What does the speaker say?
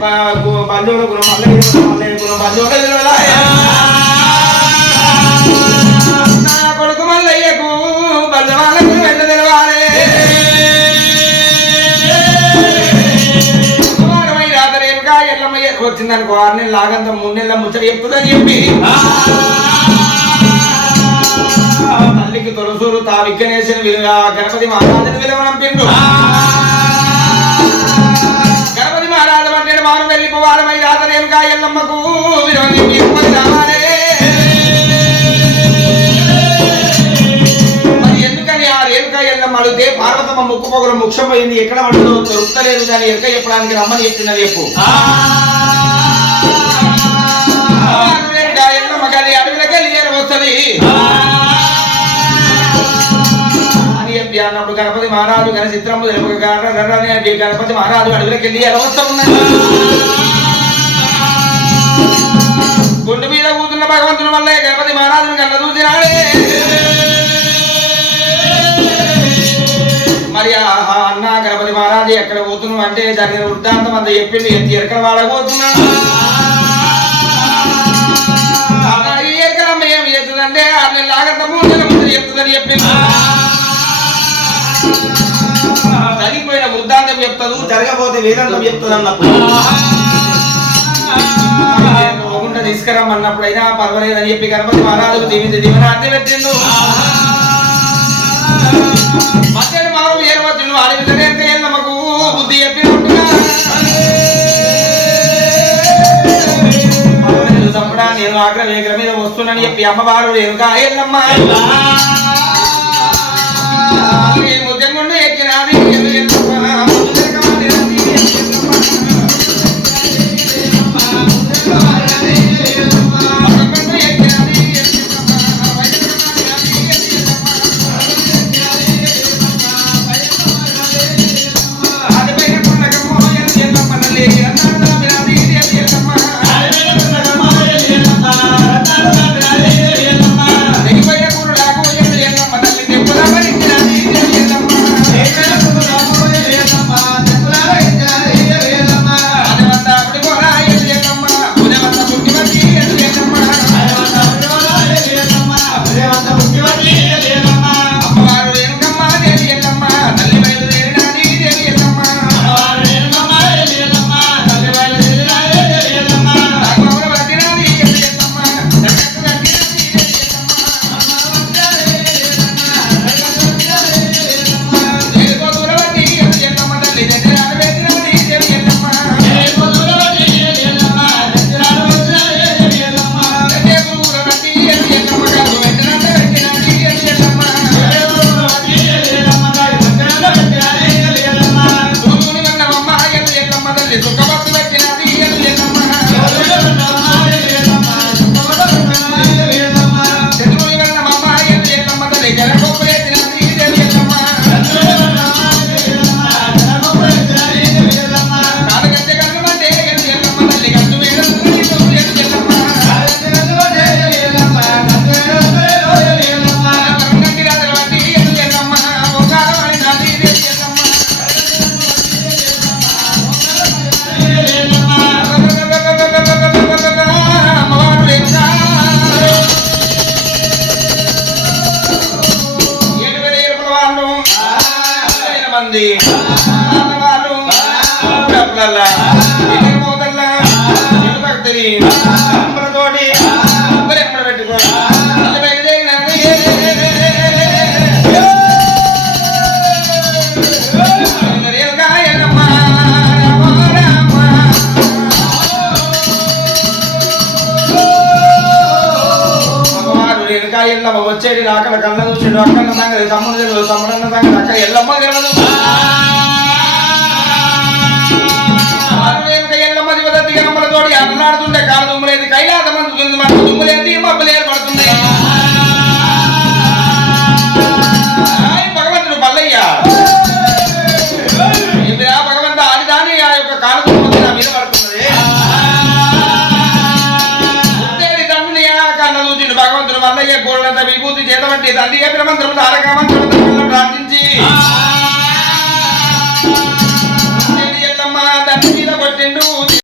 బంధువుల గురం మల్లయ్య గురం మల్లయ్య గురం బంధువుల. నా కొడుకు మల్లయ్యకు తెలవాలి వచ్చిందనుకో ఆరు నెలలు ఆగంత మూడు నెలల ముచ్చట చెప్తుందని చెప్పి తల్లికి తొలసూరు తా విఘ్నేశ్వర విలువ గణపతి మహారాజుని విలువనంపిండు గణపతి ఎల్లమ్మ అడిగితే పార్వతమ్మ ముక్కు పొగలు ముఖ్యం పోయింది ఎక్కడ పడుతుందో దొరుకుతలేదు దాని ఎరక చెప్పడానికి రమ్మని చెప్తున్నది చెప్పు. కానీ వస్తుంది. అన్నప్పుడు గణపతి మహారాజు గణ చిత్రము గణపతి మహారాజు అడవిలోకి వెళ్ళి ఎలా వస్తా ఉన్నది గుండు మీద కూతున్న భగవంతుని వల్లే గణపతి మహారాజును కన్న చూసినాడే ఆ అన్న గణపతి మహారాజు ఎక్కడ పోతున్నావు అంటే జరిగిన వృత్తాంతం అంతా చెప్పింది. ఎరకల వాడబోతున్నా నెలలు ఆగంత మూడు నెలల ముందు చెప్తుందని చెప్పింది. చనిపోయిన వృద్ధాంతం చెప్తాదు జరగబోతే వేదాంతం చెప్తుంది అన్నప్పుడు పోకుండా అయినా పర్వాలేదని చెప్పి గణపతి మహారాజుకు దీవించి దీవెనార్థి పెట్టిండు. మధ్యాహ్నం మారు ఏర్వచ్చును బుద్ధి చెప్పినట్టుగా నేను ఆగ్ర మీద వస్తున్నానని చెప్పి అమ్మవారు రేణుకా ఎల్లమ్మ మంది ఆడవాళ్ళు డబ్బులల్లా భక్తిని ఎల్లమ్మ వచ్చేది రాకల కళ్ళ చూసాడు అక్కన్న సంగతి తమ్ముడు తెలియదు తమ్ముడన్న సంగతి అక్క ఎల్లమ్మ తెలియదు విభూతి చేతబట్టి తల్లి చెప్పిన మంత్రము తారక మంత్రం ప్రార్థించి. కొట్టిండు